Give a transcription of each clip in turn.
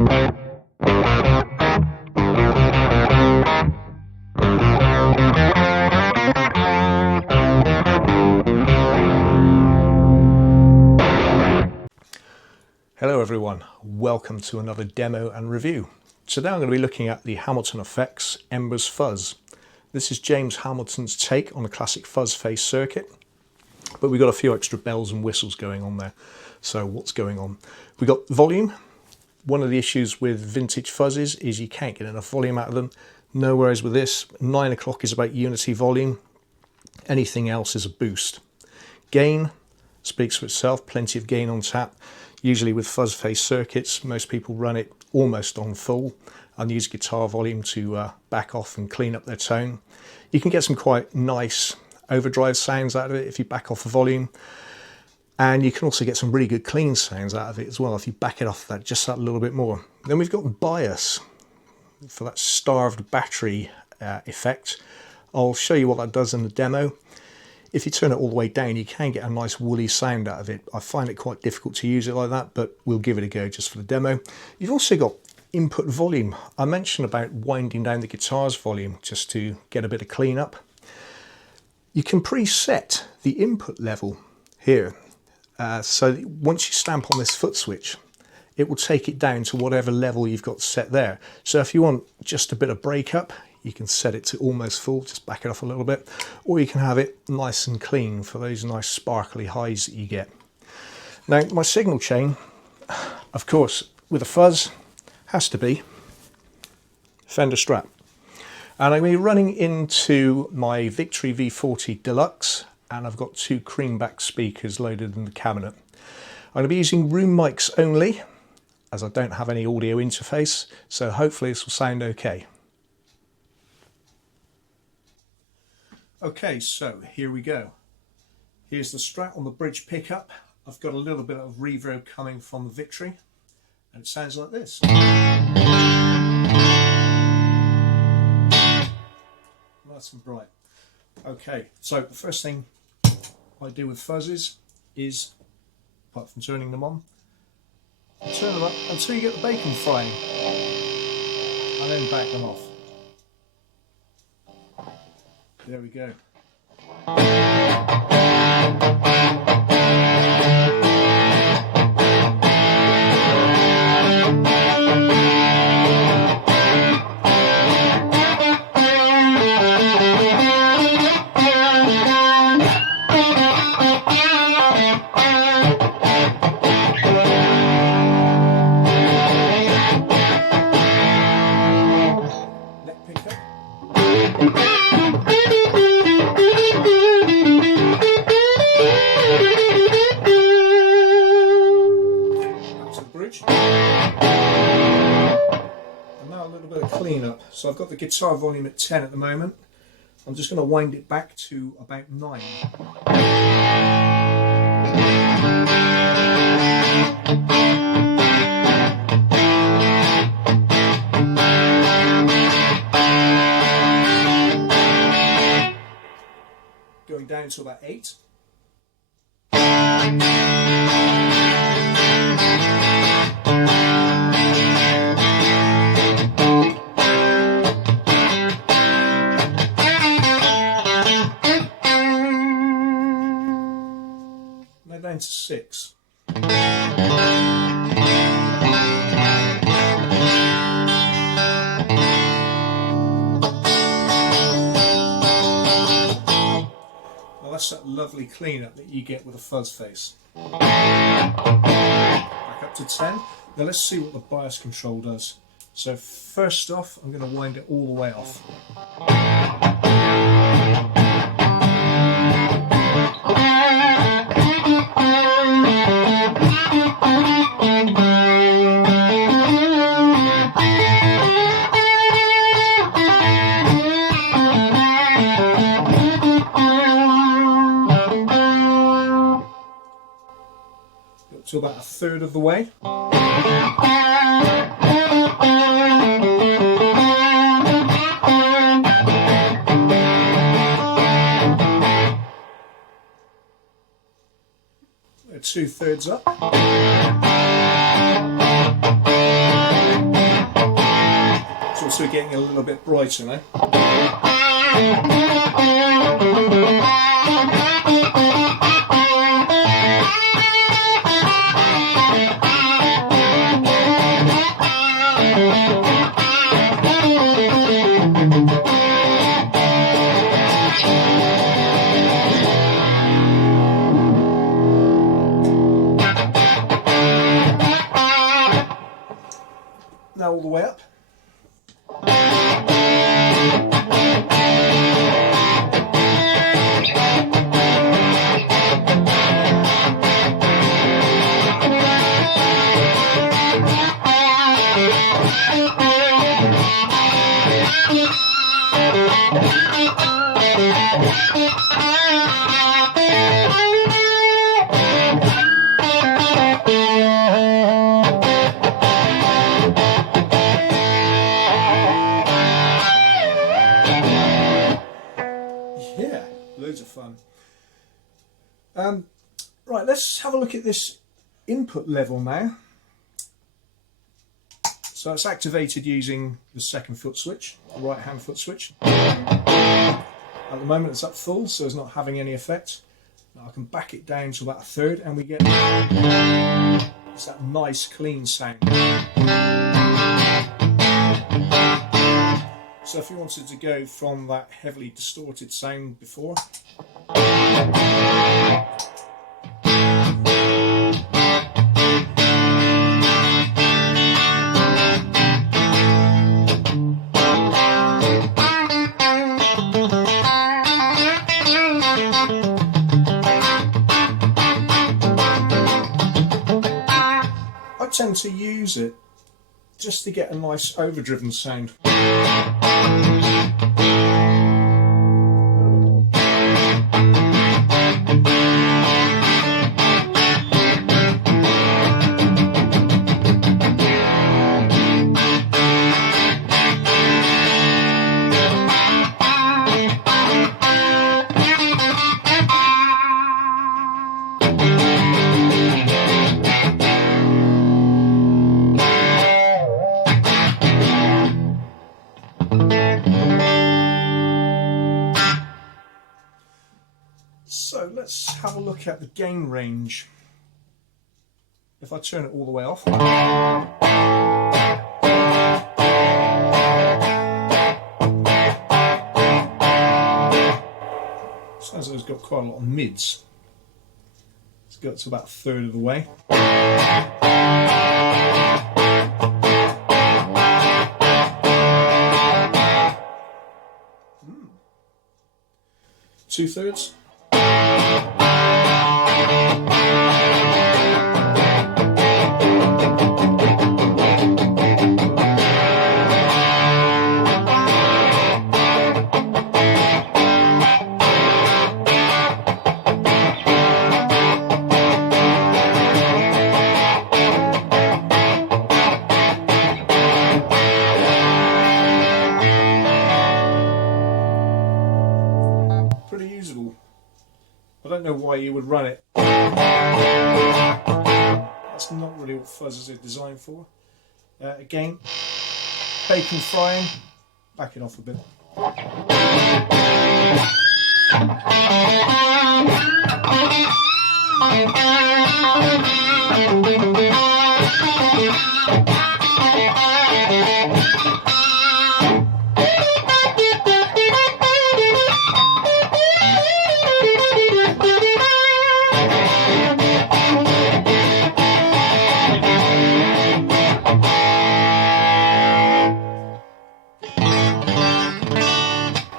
Hello everyone, welcome to another demo and review. Today I'm going to be looking at the Hamilton Effects Embers Fuzz. This is James Hamilton's take on a classic fuzz face circuit, but we've got a few extra bells and whistles going on there. So what's going on? We've got volume. One of the issues with vintage fuzzes is you can't get enough volume out of them. No worries with this. 9 o'clock is about unity volume. Anything else is a boost. Gain speaks for itself, plenty of gain on tap. Usually with fuzz face circuits, most people run it almost on full and use guitar volume to back off and clean up their tone. You can get some quite nice overdrive sounds out of it if you back off the volume. And you can also get some really good clean sounds out of it as well if you back it off that just that little bit more. Then we've got bias for that starved battery effect. I'll show you what that does in the demo. If you turn it all the way down, you can get a nice woolly sound out of it. I find it quite difficult to use it like that, but we'll give it a go just for the demo. You've also got input volume. I mentioned about winding down the guitar's volume just to get a bit of cleanup. You can preset the input level here. So once you stamp on this foot switch, it will take it down to whatever level you've got set there. So if you want just a bit of breakup, you can set it to almost full, just back it off a little bit, or you can have it nice and clean for those nice sparkly highs that you get. Now, my signal chain, of course, with a fuzz, has to be Fender Strat. And I'm going to be running into my Victory V40 Deluxe, and I've got 2 creamback speakers loaded in the cabinet. I'm going to be using room mics only, as I don't have any audio interface, so hopefully this will sound okay. Okay, so here we go. Here's the Strat on the bridge pickup. I've got a little bit of reverb coming from the Victory, and it sounds like this. Nice and bright. Okay, so the first thing I do with fuzzes is, apart from turning them on, turn them up until you get the bacon frying, and then back them off. There we go. Neck pickup. Cleanup. So I've got the guitar volume at 10 at the moment. I'm just going to wind it back to about 9. Going down to about 8. Down to 6. Well, that's that lovely cleanup that you get with a fuzz face. Back up to 10. Now let's see what the bias control does. So first off, I'm going to wind it all the way off. To about a third of the way. We're 2/3 up. to it getting a little bit brighter now. Now all the way up. Yeah, loads of fun. Right, let's have a look at this input level now. So it's activated using the second foot switch, the right hand foot switch. At the moment it's at full, so it's not having any effect. Now I can back it down to about a third and we get it's that nice clean sound. So if you wanted to go from that heavily distorted sound before, I tend to use it just to get a nice overdriven sound. So let's have a look at the gain range. If I turn it all the way off, sounds like it's got quite a lot of mids. It's got to about a third of the way. 2/3. Pretty usable. I don't know why you would run it. That's not really what fuzzes are designed for. Again, bacon frying, back it off a bit.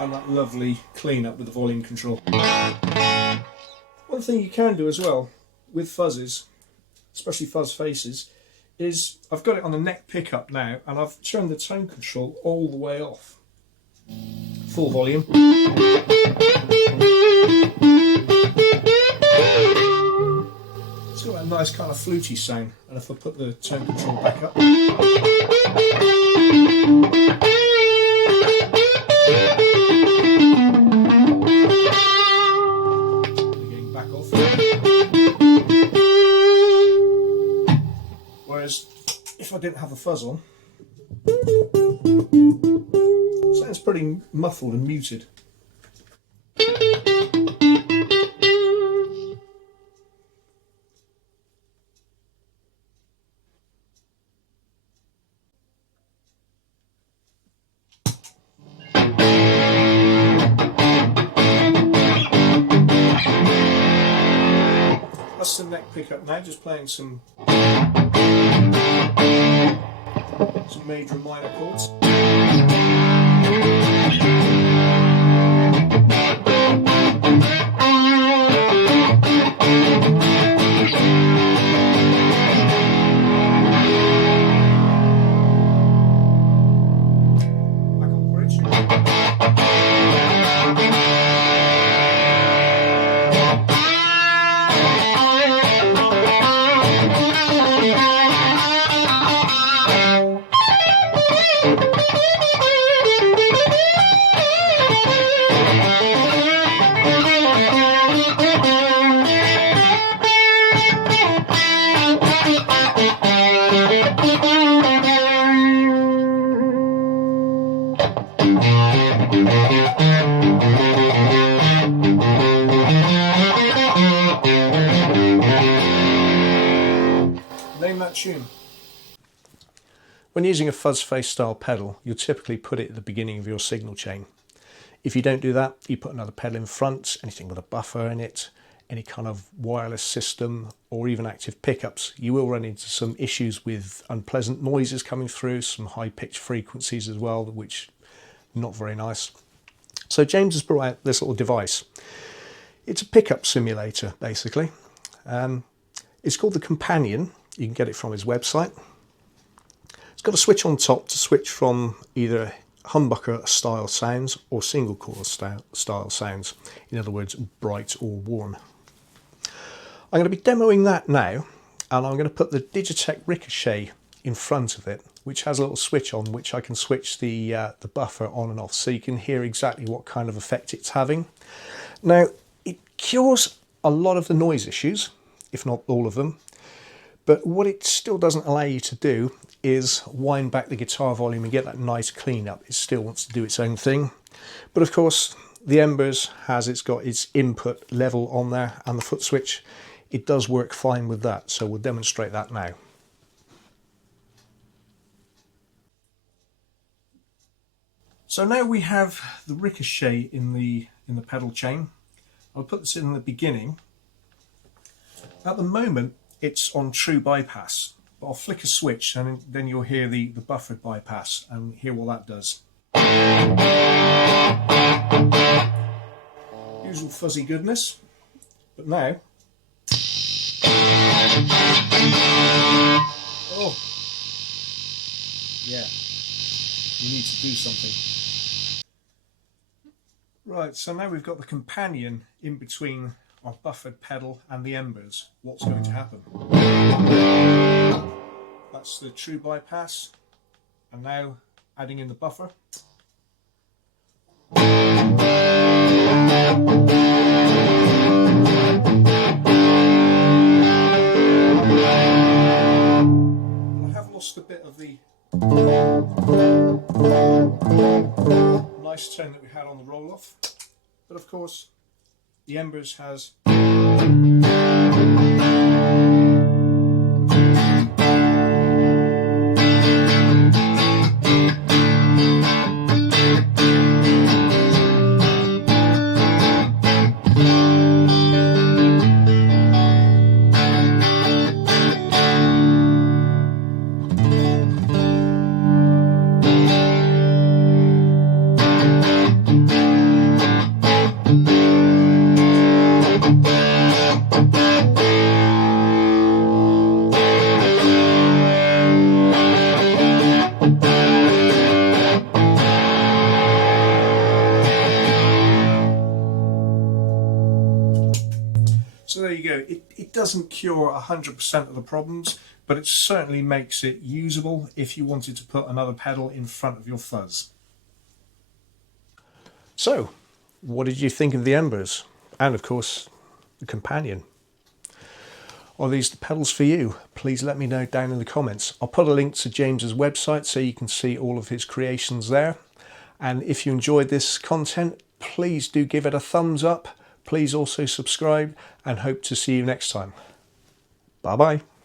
And that lovely clean up with the volume control. One thing you can do as well with fuzzes, especially fuzz faces, is I've got it on the neck pickup now and I've turned the tone control all the way off. Full volume. It's got that nice kind of fluty sound, and if I put the tone control back up, getting back off. Whereas if I didn't have a fuzz on, Sounds pretty muffled and muted. That's the neck pickup now, just playing some major and minor chords. Back on the bridge. Name that tune. When using a fuzz face style pedal, you'll typically put it at the beginning of your signal chain. If you don't do that, you put another pedal in front, anything with a buffer in it, any kind of wireless system, or even active pickups. You will run into some issues with unpleasant noises coming through, some high pitched frequencies as well, which are not very nice. So James has brought out this little device. It's a pickup simulator, basically. It's called the Companion. You can get it from his website. It's got a switch on top to switch from either humbucker style sounds or single coil style sounds. In other words, bright or warm. I'm going to be demoing that now, and I'm going to put the Digitech Ricochet in front of it, which has a little switch on which I can switch the buffer on and off, so you can hear exactly what kind of effect it's having. Now, it cures a lot of the noise issues, if not all of them, but what it still doesn't allow you to do is wind back the guitar volume and get that nice clean up. It still wants to do its own thing. But of course, the Embers has got its input level on there, and the foot switch, it does work fine with that. So we'll demonstrate that now. So now we have the Ricochet in the pedal chain. I'll put this in the beginning. At the moment, it's on true bypass, but I'll flick a switch and then you'll hear the buffered bypass and hear what that does. Usual fuzzy goodness, but now, oh, yeah, you need to do something. Right, so now we've got the Companion in between our buffered pedal and the Embers. What's going to happen? That's the true bypass, and now adding in the buffer. I have lost a bit of the nice tone that we had on the roll-off, but of course the Embers has So there you go. It doesn't cure 100% of the problems, but it certainly makes it usable if you wanted to put another pedal in front of your fuzz. So, what did you think of the Embers? And of course, the Companion. Are these the pedals for you? Please let me know down in the comments. I'll put a link to James's website so you can see all of his creations there. And if you enjoyed this content, please do give it a thumbs up. Please also subscribe, and hope to see you next time. Bye bye.